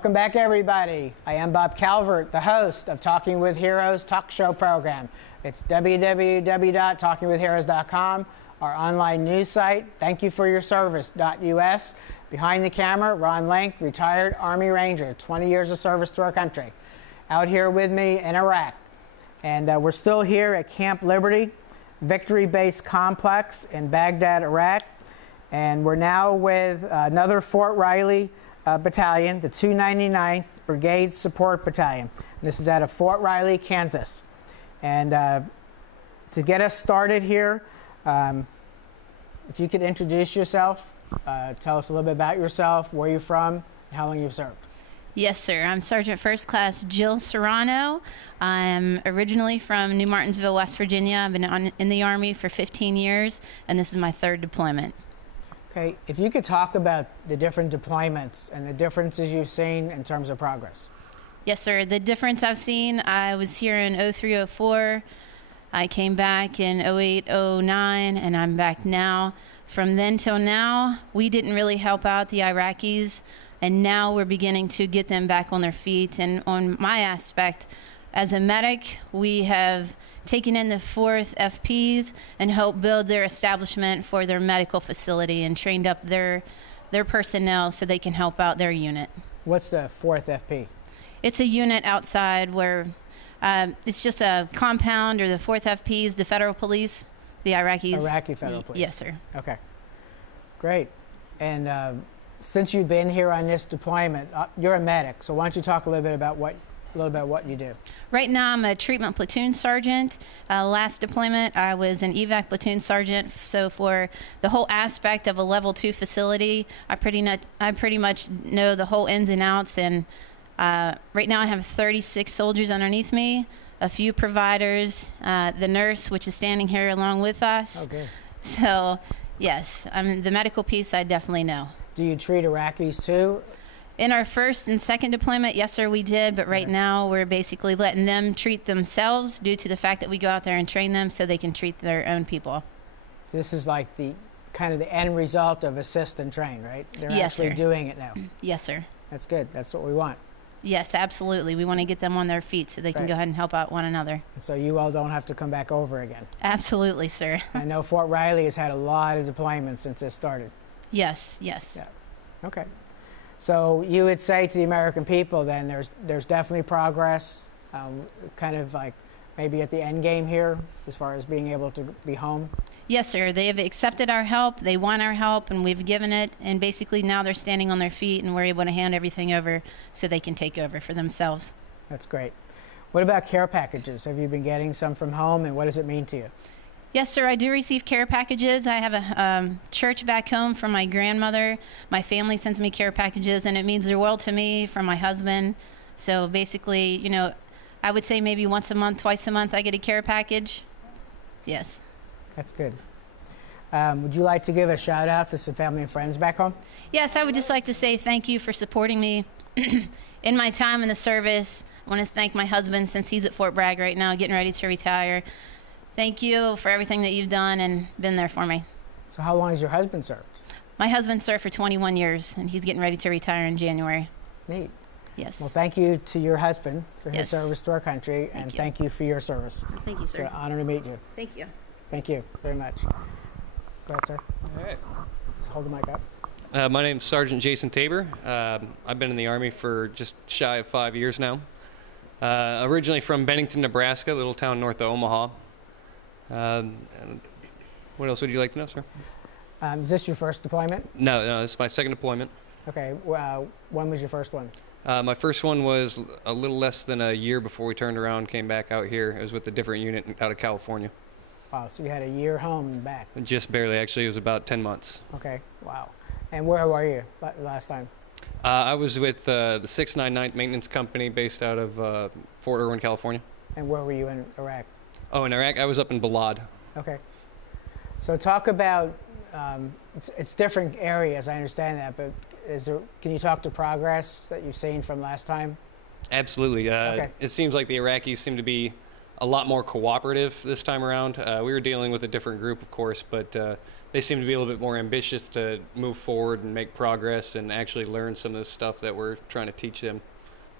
Welcome back, everybody. I am Bob Calvert, the host of Talking with Heroes talk show program. It's www.talkingwithheroes.com, our online news site. Thank you for your service.us. Behind the camera, Ron Lenk, retired Army Ranger, 20 years of service to our country. Out here with me in Iraq. And we're still here at Camp Liberty, Victory Base Complex in Baghdad, Iraq. And we're now with another Fort Riley battalion, the 299th Brigade Support Battalion. And this is out of Fort Riley, Kansas. And to get us started here, if you could introduce yourself, tell us a little bit about yourself, where you're from, and how long you've served. Yes, sir. I'm Sergeant First Class Jill Serrano. I'm originally from New Martinsville, West Virginia. I've been in the Army for 15 years, and this is my third deployment. Okay, if you could talk about the different deployments and the differences you've seen in terms of progress. Yes, sir. The difference I've seen, I was here in 03, 04. I came back in 08, 09, and I'm back now. From then till now, we didn't really help out the Iraqis, and now we're beginning to get them back on their feet. And on my aspect, as a medic, we have taken in the 4th FPs and helped build their establishment for their medical facility and trained up their personnel so they can help out their unit. What's the 4th FP? It's a unit outside where it's just a compound, or the 4th FPs, the federal police, the Iraqis. Iraqi federal police. Yes, sir. Okay, great. And since you've been here on this deployment, you're a medic, so why don't you talk a little bit about what you do. Right now, I'm a treatment platoon sergeant. Last deployment, I was an evac platoon sergeant. So for the whole aspect of a level 2 facility, I pretty much know the whole ins and outs. And right now, I have 36 soldiers underneath me, a few providers, the nurse, which is standing here along with us. Okay. So yes, the medical piece I definitely know. Do you treat Iraqis too? In our first and second deployment, yes, sir, we did. But right now, we're basically letting them treat themselves due to the fact that we go out there and train them so they can treat their own people. So this is like the kind of the end result of assist and train, right? They're actually doing it now. Yes, sir. That's good. That's what we want. Yes, absolutely. We want to get them on their feet so they can go ahead and help out one another. And so you all don't have to come back over again. Absolutely, sir. I know Fort Riley has had a lot of deployments since it started. Yes, yes. Yeah. Okay. So you would say to the American people then there's definitely progress, kind of like maybe at the end game here as far as being able to be home? Yes, sir. They have accepted our help. They want our help, and we've given it. And basically now they're standing on their feet, and we're able to hand everything over so they can take over for themselves. That's great. What about care packages? Have you been getting some from home, and what does it mean to you? Yes, sir, I do receive care packages. I have a church back home from my grandmother. My family sends me care packages, and it means the world to me from my husband. So basically, you know, I would say maybe once a month, twice a month, I get a care package. Yes. That's good. Would you like to give a shout out to some family and friends back home? Yes, I would just like to say thank you for supporting me in my time in the service. I want to thank my husband, since he's at Fort Bragg right now, getting ready to retire. Thank you for everything that you've done and been there for me. So how long has your husband served? My husband served for 21 years, and he's getting ready to retire in January. Neat. Yes. Well, thank you to your husband for his service to our country, and thank you for your service. Thank you, sir. It's an honor to meet you. Thank you. Thank you very much. Go ahead, sir. All right. Just hold the mic up. My name's Sergeant Jason Tabor. I've been in the Army for just shy of 5 years now. Originally from Bennington, Nebraska, a little town north of Omaha. And what else would you like to know, sir? Is this your first deployment? No, this is my second deployment. Okay. When was your first one? My first one was a little less than a year before we turned around and came back out here. It was with a different unit out of California. Wow, so you had a year home and back. Just barely, actually. It was about 10 months. Okay, wow. And where were you last time? I was with the 699th Maintenance Company based out of Fort Irwin, California. And where were you in Iraq? Oh, in Iraq, I was up in Balad. Okay. So talk about, it's different areas, I understand that, but can you talk to progress that you've seen from last time? Absolutely. Okay. It seems like the Iraqis seem to be a lot more cooperative this time around. We were dealing with a different group, of course, but they seem to be a little bit more ambitious to move forward and make progress and actually learn some of the stuff that we're trying to teach them,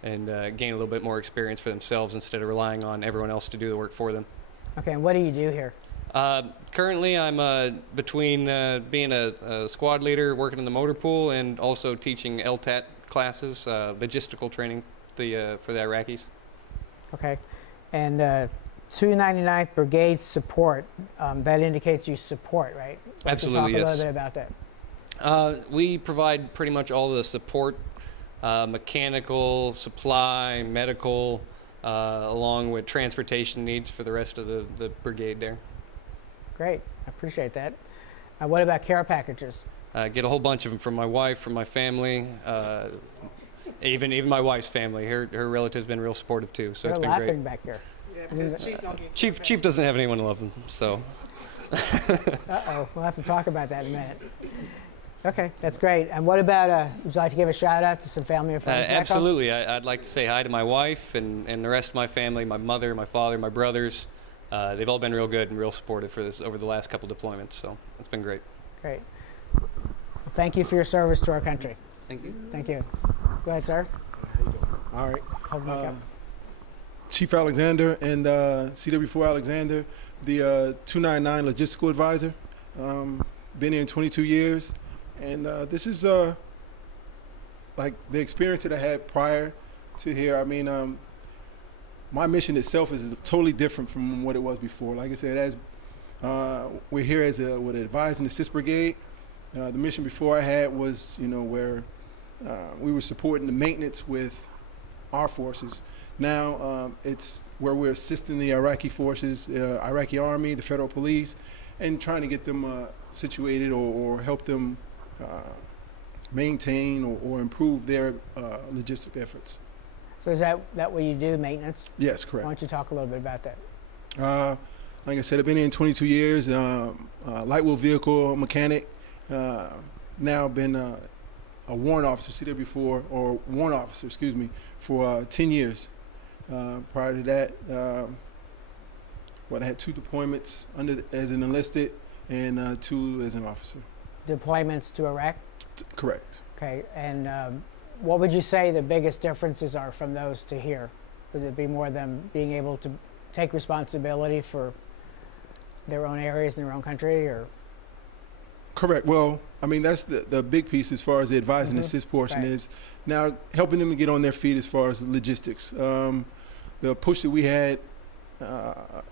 and gain a little bit more experience for themselves instead of relying on everyone else to do the work for them. Okay, and what do you do here? Currently, I'm between being a squad leader, working in the motor pool, and also teaching LTAT classes, logistical training for the Iraqis. Okay, and 299th Brigade support, that indicates you support, right? Absolutely, talk yes. a little bit about that. We provide pretty much all the support, mechanical, supply, medical, along with transportation needs for the rest of the brigade there. Great, I appreciate that. What about care packages? Get a whole bunch of them from my wife, from my family, even my wife's family. Her relatives been real supportive too, so They're it's been laughing great. back here. Yeah, because Chief don't get Chief doesn't have anyone to love him, so. Uh-oh, we'll have to talk about that in a minute. Okay, that's great. And what about, would you like to give a shout out to some family or friends back home? Absolutely. I'd like to say hi to my wife and the rest of my family, my mother, my father, my brothers. They've all been real good and real supportive for this over the last couple deployments, so it's been great. Great. Well, thank you for your service to our country. Thank you. Thank you. Go ahead, sir. All right. Hold the mic up. Chief Alexander and CW4 Alexander, the 299 logistical advisor. Been here in 22 years, and this is like the experience that I had prior to here. I mean, my mission itself is totally different from what it was before. Like I said, as we're here as with an advise and assist brigade. The mission before I had was, where we were supporting the maintenance with our forces. Now it's where we're assisting the Iraqi forces, Iraqi Army, the federal police, and trying to get them situated or help them maintain or improve their logistic efforts. So is that what you do, maintenance? Yes, Why correct. don't you talk a little bit about that? Like I said, I've been here in 22 years, light wheel vehicle mechanic, now been a warrant officer, CW4, or warrant officer, excuse me, for 10 years. Prior to that, I had 2 deployments as an enlisted and 2 as an officer. Deployments to Iraq? Correct. Okay, and what would you say the biggest differences are from those to here? Would it be more them being able to take responsibility for their own areas in their own country, or? Correct. Well, I mean, that's the big piece as far as the advise and assist portion Right. is now helping them to get on their feet as far as logistics. The push that we had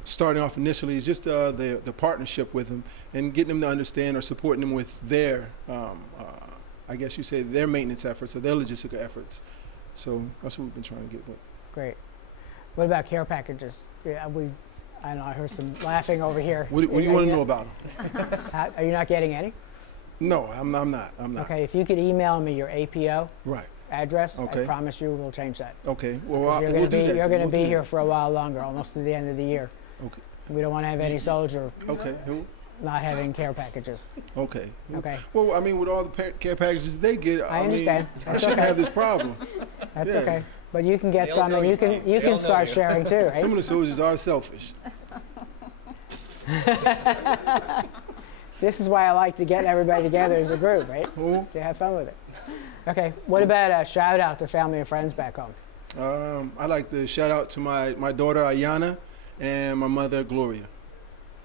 starting off initially is just the partnership with them and getting them to understand or supporting them with their, I guess you say, their maintenance efforts or their logistical efforts. So that's what we've been trying to get with. Great. What about care packages? Yeah, I know I heard some laughing over here. What do you want to know about them? Are you not getting any? No, I'm not. Okay, if you could email me your APO Right. address, I Okay. promise you we'll change that. Okay. Well, You're we'll going do that. to We'll be do here that. for a while longer, almost to the end of the year. Okay. We don't want to have any soldier Okay. not having care packages. Okay. Okay. Well, I mean, with all the care packages they get, I understand. I That's shouldn't okay. have this problem. That's Yeah. okay. But you can get They'll some, know and you you can fine. you They'll can know start you. sharing too, right? Some of the soldiers are selfish. This is why I like to get everybody together as a group, right? Who? To have fun with it. Okay. What about a shout out to family and friends back home? I'd like to shout out to my daughter Ayana and my mother Gloria.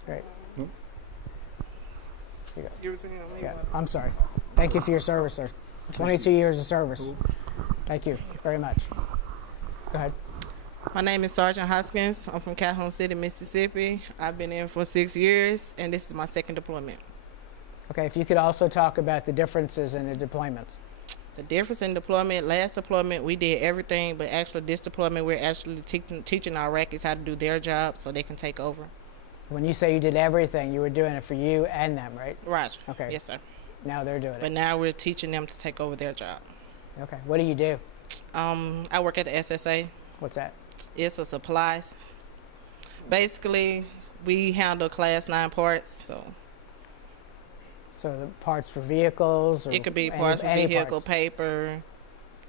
Great. You were saying Yeah. I'm sorry. Thank you for your service, sir. 22 years of service. Thank you very much. Go ahead. My name is Sergeant Hoskins. I'm from Calhoun City, Mississippi. I've been in for 6 years, and this is my second deployment. Okay. If you could also talk about the differences in the deployments. The difference in deployment, last deployment, we did everything, but actually this deployment, we're actually teaching our Iraqis how to do their job so they can take over. When you say you did everything, you were doing it for you and them, right? Roger. Okay. Yes, sir. Now they're doing But it. now we're teaching them to take over their job. Okay. What do you do? I work at the SSA. What's that? It's a supplies. Basically, we handle class 9 parts, so So the parts for vehicles, or it could be any- parts for any vehicle, parts. paper,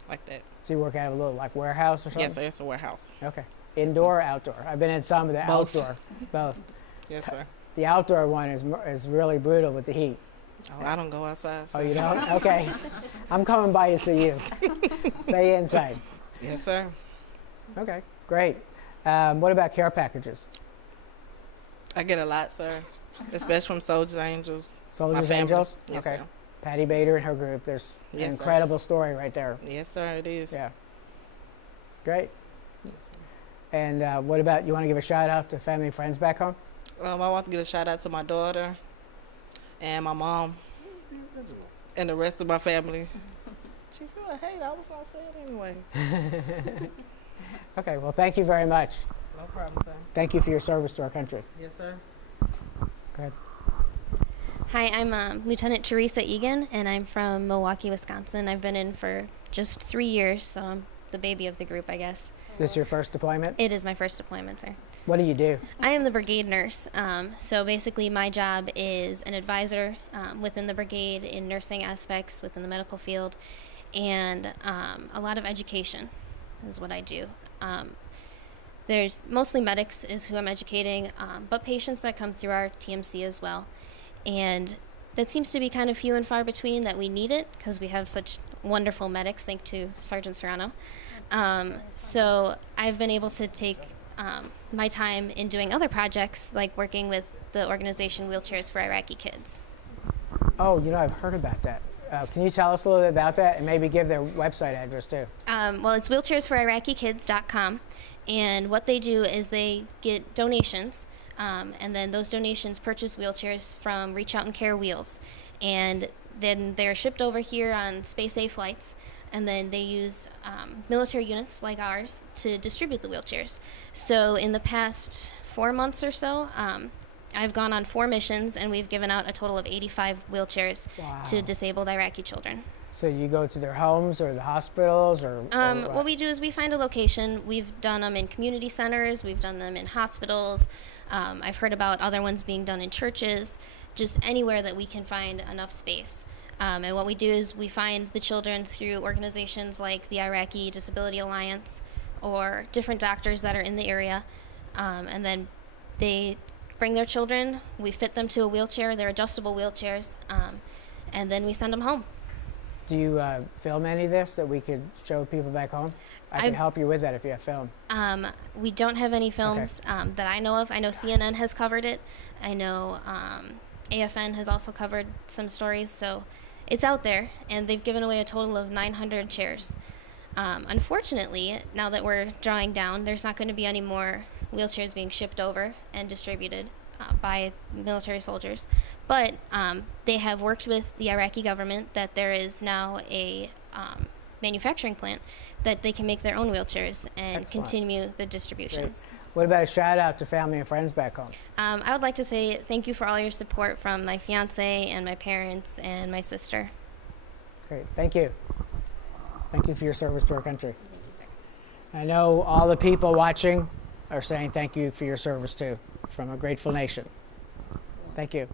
like that. So you work out of a little like warehouse or something? Yes, sir. It's a warehouse. Okay. Indoor or outdoor? I've been in some of the Both. outdoor. Both. Yes, sir. The outdoor one is really brutal with the heat. Oh, I don't go outside. Oh, So. you don't? Okay. I'm coming by to see you. Stay inside. Yes, sir. Okay, great. What about care packages? I get a lot, sir. Especially from Soldiers Angels. Soldiers family. Angels? Yes, Okay. sir. Patty Bader and her group. There's an Yes, sir. incredible story right there. Yes, sir, it is. Yeah. Great. Yes, sir. And what about, you want to give a shout out to family and friends back home? I want to give a shout out to my daughter and my mom and the rest of my family. She feel hate. I was going to say it anyway. Okay, well, thank you very much. No problem, sir. Thank you for your service to our country. Yes, sir. Go ahead. Hi, I'm Lieutenant Teresa Egan, and I'm from Milwaukee, Wisconsin. I've been in for just 3 years, so I'm the baby of the group, I guess. This is your first deployment? It is my first deployment, sir. What do you do? I am the brigade nurse. So basically, my job is an advisor within the brigade in nursing aspects within the medical field, and a lot of education is what I do. There's mostly medics is who I'm educating, but patients that come through our TMC as well. And that seems to be kind of few and far between that we need it because we have such wonderful medics, thanks to Sergeant Serrano. So I've been able to take my time in doing other projects, like working with the organization Wheelchairs for Iraqi Kids. Oh, I've heard about that. Can you tell us a little bit about that and maybe give their website address too? Well, it's wheelchairsforiraqikids.com, and what they do is they get donations, and then those donations purchase wheelchairs from Reach Out and Care Wheels, and then they're shipped over here on Space A flights, and then they use military units like ours to distribute the wheelchairs. So in the past 4 months or so, I've gone on 4 missions, and we've given out a total of 85 wheelchairs to disabled Iraqi children. So you go to their homes or the hospitals or what we do is we find a location. We've done them in community centers. We've done them in hospitals. I've heard about other ones being done in churches, just anywhere that we can find enough space. And what we do is we find the children through organizations like the Iraqi Disability Alliance or different doctors that are in the area. And then they bring their children, we fit them to a wheelchair, they're adjustable wheelchairs, and then we send them home. Do you film any of this that we could show people back home? I can help you with that if you have film. We don't have any films that I know of. I know CNN has covered it. I know AFN has also covered some stories, so it's out there, and they've given away a total of 900 chairs. Unfortunately, now that we're drawing down, there's not going to be any more wheelchairs being shipped over and distributed by military soldiers. But they have worked with the Iraqi government that there is now a manufacturing plant that they can make their own wheelchairs and continue the distributions. Great. What about a shout out to family and friends back home? I would like to say thank you for all your support from my fiance and my parents and my sister. Great, thank you. Thank you for your service to our country. Thank you, sir. I know all the people watching are saying thank you for your service too, from a grateful nation. Thank you.